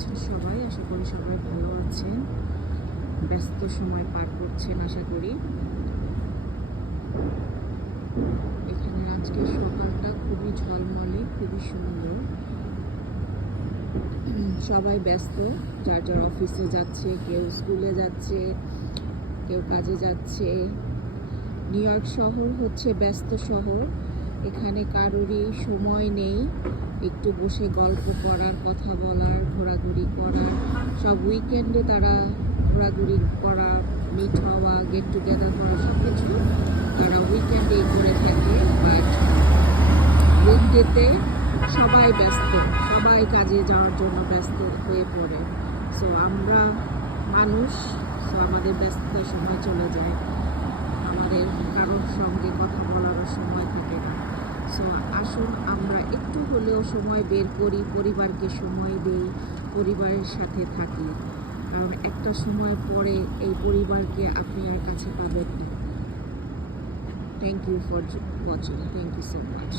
আছেন সবাই? আশা করি সবাই ভালো আছেন, ব্যস্ত সময় পার করছেন আশা করি। এখানে আজকে সকালটা খুবই ঝলমলে, খুবই সুন্দর। সবাই ব্যস্ত, যার যার অফিসে যাচ্ছে, কেউ স্কুলে যাচ্ছে, কেউ কাজে যাচ্ছে। নিউ ইয়র্ক শহর হচ্ছে ব্যস্ত শহর। এখানে কারোরই সময় নেই একটু বসে গল্প করার, কথা বলার, ঘোরাঘুরি করার। সব উইকেন্ডে তারা ঘোরাঘুরি করা, মিট হওয়া, গেট টুগেদার করা সব কিছু তারা উইকেন্ডেই করে থাকে। বাট উইকডেতে সবাই ব্যস্ত, সবাই কাজে যাওয়ার জন্য ব্যস্ত হয়ে পড়ে। সো আমরা মানুষ, সো আমাদের ব্যস্ততার সময় চলে যায়, আমাদের কারোর সঙ্গে কথা বলারও সময় থাকে না। সো আসুন আমরা একটু হলেও সময় বের করি, পরিবারকে সময় দিই, পরিবারের সাথে থাকি, কারণ একটা সময় পরে এই পরিবারকে আপনি আর কাছে পাবেন না। Thank you for watching, thank you so much.